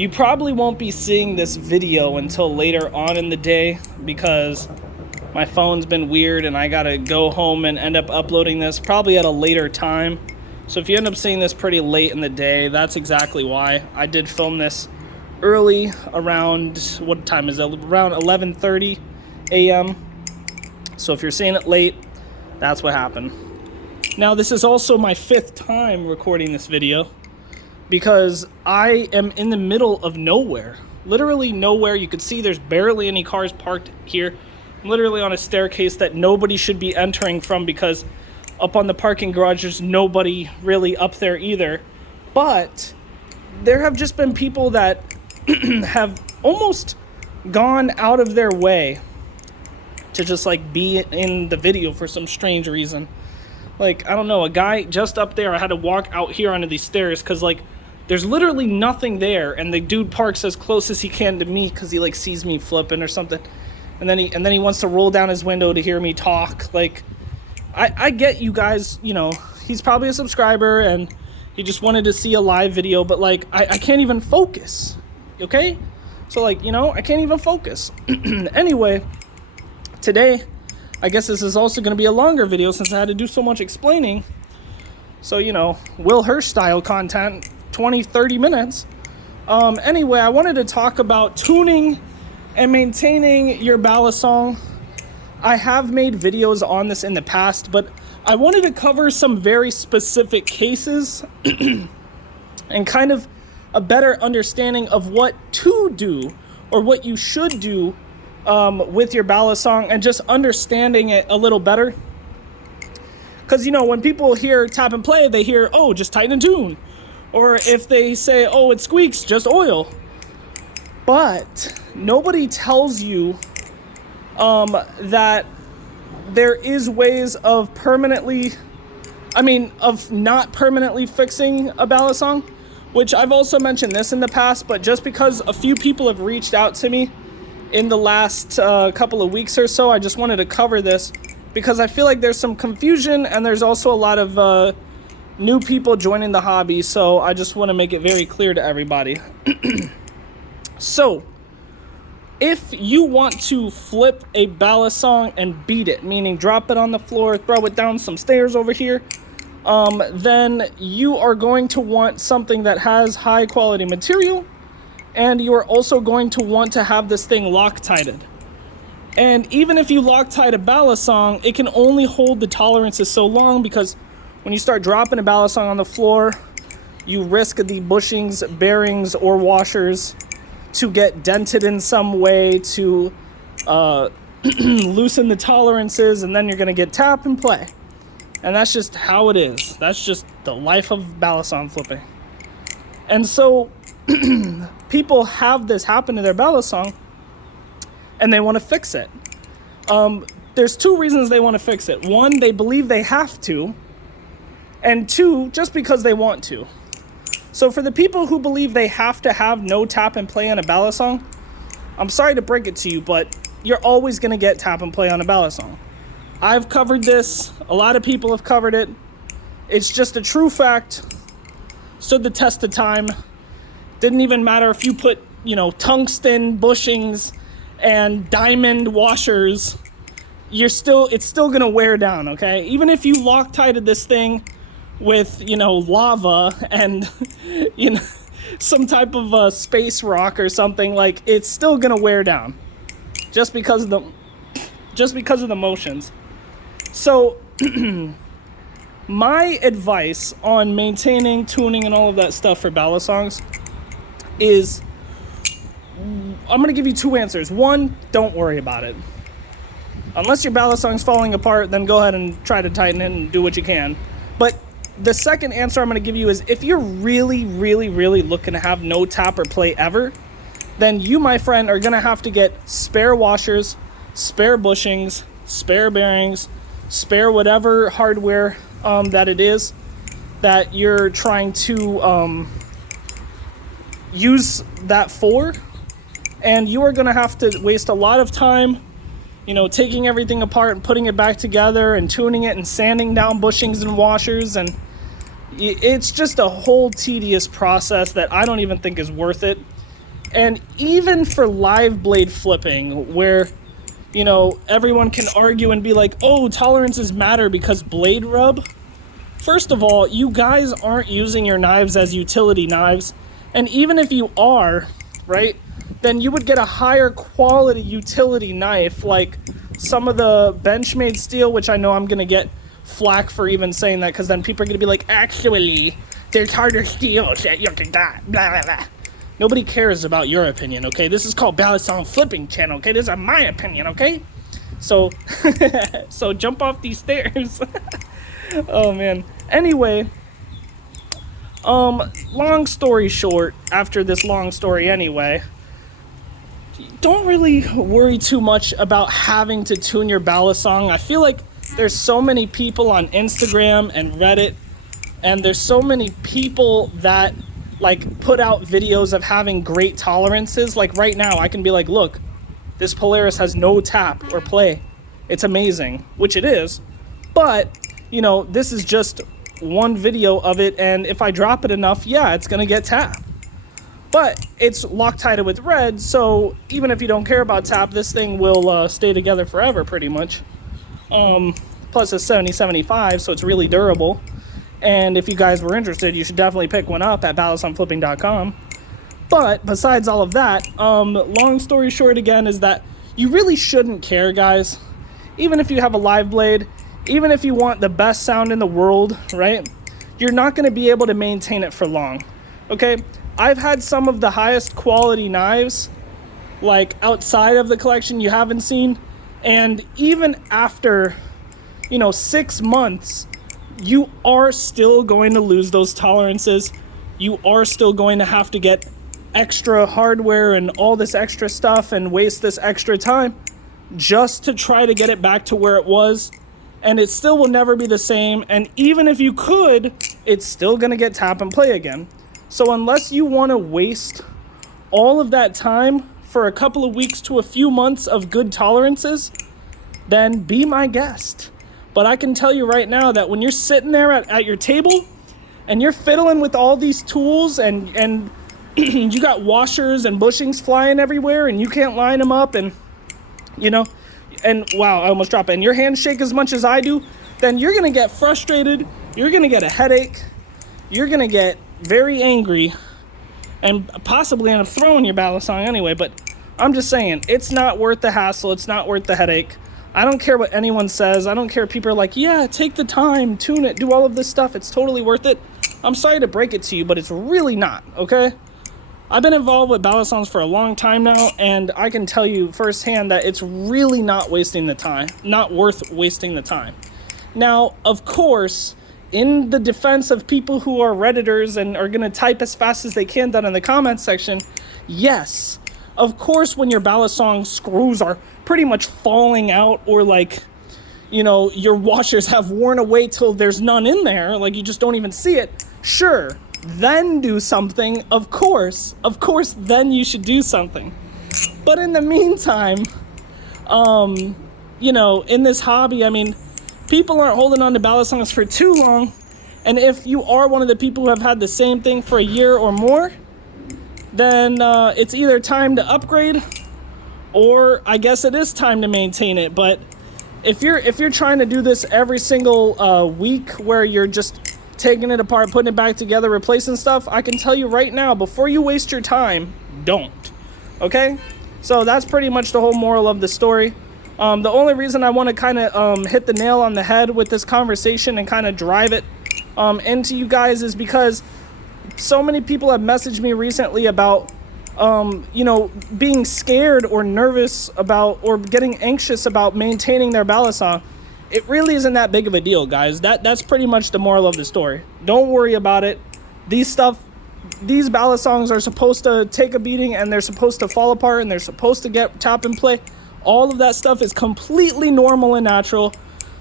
You probably won't be seeing this video until later on in the day because my phone's been weird and I gotta go home and end up uploading this probably at a later time. So if you end up seeing this pretty late in the day, that's exactly why. I did film this early around, what time is it? Around 11:30 a.m. So if you're seeing it late, that's what happened. Now this is also my 5th time recording this video because I am in the middle of nowhere. Literally nowhere. You could see there's barely any cars parked here. I'm literally on a staircase that nobody should be entering from because up on the parking garage there's nobody really up there either. But there have just been people that have almost gone out of their way to just like be in the video for some strange reason. Like, I don't know, a guy just up there, I had to walk out here onto these stairs because like there's literally nothing there, and the dude parks as close as he can to me because he like sees me flipping or something. And then he wants to roll down his window to hear me talk. Like, I get you guys, you know, he's probably a subscriber and he just wanted to see a live video, but like, I can't even focus, okay? So like, you know, I can't even focus. Anyway, today, I guess this is also going to be a longer video since I had to do so much explaining. So, you know, Will Hirsch style content, 20, 30 minutes. Anyway, I wanted to talk about tuning and maintaining your Balisong. I have made videos on this in the past, but I wanted to cover some very specific cases and kind of a better understanding of what to do or what you should do with your Balisong and just understanding it a little better. Because, you know, when people hear tap and play, they hear, oh, just tighten and tune. Or if they say, oh, it squeaks, just oil. But nobody tells you that there is ways of not permanently fixing a Balisong, which I've also mentioned this in the past, but just because a few people have reached out to me in the last couple of weeks or so, I just wanted to cover this because I feel like there's some confusion and there's also a lot of new people joining the hobby, so I just want to make it very clear to everybody. So, if you want to flip a Balisong and beat it, meaning drop it on the floor, throw it down some stairs over here, then you are going to want something that has high quality material, and you are also going to want to have this thing Loctited. And even if you Loctite a Balisong, it can only hold the tolerances so long because when you start dropping a Balisong on the floor, you risk the bushings, bearings, or washers to get dented in some way to loosen the tolerances, and then you're going to get tap and play. And that's just how it is. That's just the life of Balisong flipping. And so people have this happen to their Balisong and they want to fix it. There's 2 reasons they want to fix it. 1, they believe they have to, and 2, just because they want to. So for the people who believe they have to have no tap and play on a Balisong, I'm sorry to break it to you, but you're always going to get tap and play on a Balisong. I've covered this. A lot of people have covered it. It's just a true fact. Stood the test of time. Didn't even matter if you put, you know, tungsten bushings and diamond washers. It's still going to wear down, okay? Even if you Loctited this thing with, you know, lava and, you know, some type of space rock or something, like, it's still gonna wear down just because of the motions. So my advice on maintaining, tuning, and all of that stuff for Balisongs is, I'm gonna give you 2 answers. 1, don't worry about it. Unless your Balisong's falling apart, then go ahead and try to tighten it and do what you can. But the second answer I'm going to give you is if you're really, really, really looking to have no tap or play ever, then you, my friend, are going to have to get spare washers, spare bushings, spare bearings, spare whatever hardware that it is that you're trying to use that for. And you are going to have to waste a lot of time, you know, taking everything apart and putting it back together and tuning it and sanding down bushings and washers, and it's just a whole tedious process that I don't even think is worth it. And even for live blade flipping, where, you know, everyone can argue and be like, oh, tolerances matter because blade rub. First of all, you guys aren't using your knives as utility knives. And even if you are, right, then you would get a higher quality utility knife, like some of the Benchmade steel, which I know I'm going to get flack for even saying that, because then people are going to be like, actually, there's harder steels that you can got, blah, blah, blah. Nobody cares about your opinion, okay? This is called Balisong Flipping Channel, okay? This is my opinion, okay? So, so jump off these stairs. Oh, man. Anyway, long story short, after this long story anyway, don't really worry too much about having to tune your Balisong. I feel like there's so many people on Instagram and Reddit, and there's so many people that like put out videos of having great tolerances. Like right now I can be like, look, this Polaris has no tap or play. It's amazing, which it is. But, you know, this is just one video of it, and if I drop it enough, yeah, it's gonna get tap. But it's Loctited with red, so even if you don't care about tap, this thing will stay together forever pretty much. Plus it's 70-75, so it's really durable. And if you guys were interested, you should definitely pick one up at balisongflipping.com. But besides all of that, long story short again is that you really shouldn't care, guys. Even if you have a live blade, even if you want the best sound in the world, right? You're not going to be able to maintain it for long, okay? I've had some of the highest quality knives, like outside of the collection you haven't seen, and even after, you know, 6 months, you are still going to lose those tolerances. You are still going to have to get extra hardware and all this extra stuff and waste this extra time just to try to get it back to where it was. And it still will never be the same. And even if you could, it's still going to get tap and play again. So unless you want to waste all of that time for a couple of weeks to a few months of good tolerances, then be my guest. But I can tell you right now that when you're sitting there at your table and you're fiddling with all these tools and you got washers and bushings flying everywhere and you can't line them up, and, you know, and wow, I almost dropped it, and your hands shake as much as I do, then you're going to get frustrated, you're going to get a headache, you're going to get very angry, and possibly end up throwing your Balisong anyway. But I'm just saying, it's not worth the hassle, it's not worth the headache. I don't care what anyone says. I don't care if people are like, yeah, take the time, tune it, do all of this stuff. It's totally worth it. I'm sorry to break it to you, but it's really not, okay? I've been involved with Balisongs for a long time now, and I can tell you firsthand that it's really not wasting the time, not worth wasting the time. Now, of course, in the defense of people who are Redditors and are going to type as fast as they can down in the comments section, yes, of course, when your Balisong screws are pretty much falling out, or like, you know, your washers have worn away till there's none in there, like you just don't even see it, sure, then do something, of course, then you should do something. But in the meantime, you know, in this hobby, I mean, people aren't holding on to Balisongs for too long, and if you are one of the people who have had the same thing for a year or more, then it's either time to upgrade, or I guess it is time to maintain it. But if you're trying to do this every single week, where you're just taking it apart, putting it back together, replacing stuff, I can tell you right now, before you waste your time, don't. Okay? So that's pretty much the whole moral of the story. The only reason I want to kind of hit the nail on the head with this conversation and kind of drive it into you guys is because so many people have messaged me recently about, you know, being scared or nervous about or getting anxious about maintaining their Balisong. It really isn't that big of a deal, guys. That's pretty much the moral of the story. Don't worry about it. These Balisongs are supposed to take a beating, and they're supposed to fall apart, and they're supposed to get tap and play. All of that stuff is completely normal and natural,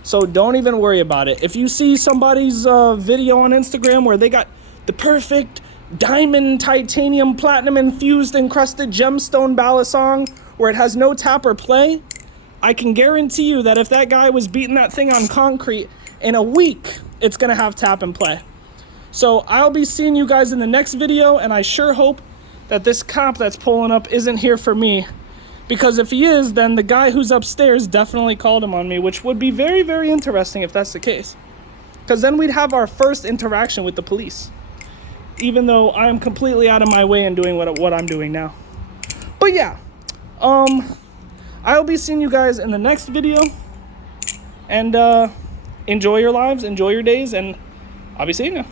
so don't even worry about it. If you see somebody's video on Instagram where they got the perfect diamond, titanium, platinum infused, encrusted gemstone Balisong where it has no tap or play, I can guarantee you that if that guy was beating that thing on concrete in a week, it's gonna have tap and play. So I'll be seeing you guys in the next video, and I sure hope that this cop that's pulling up isn't here for me. Because if he is, then the guy who's upstairs definitely called him on me, which would be very, very interesting if that's the case. Because then we'd have our first interaction with the police. Even though I'm completely out of my way in doing what I'm doing now. But yeah, I'll be seeing you guys in the next video. And enjoy your lives, enjoy your days, and I'll be seeing you.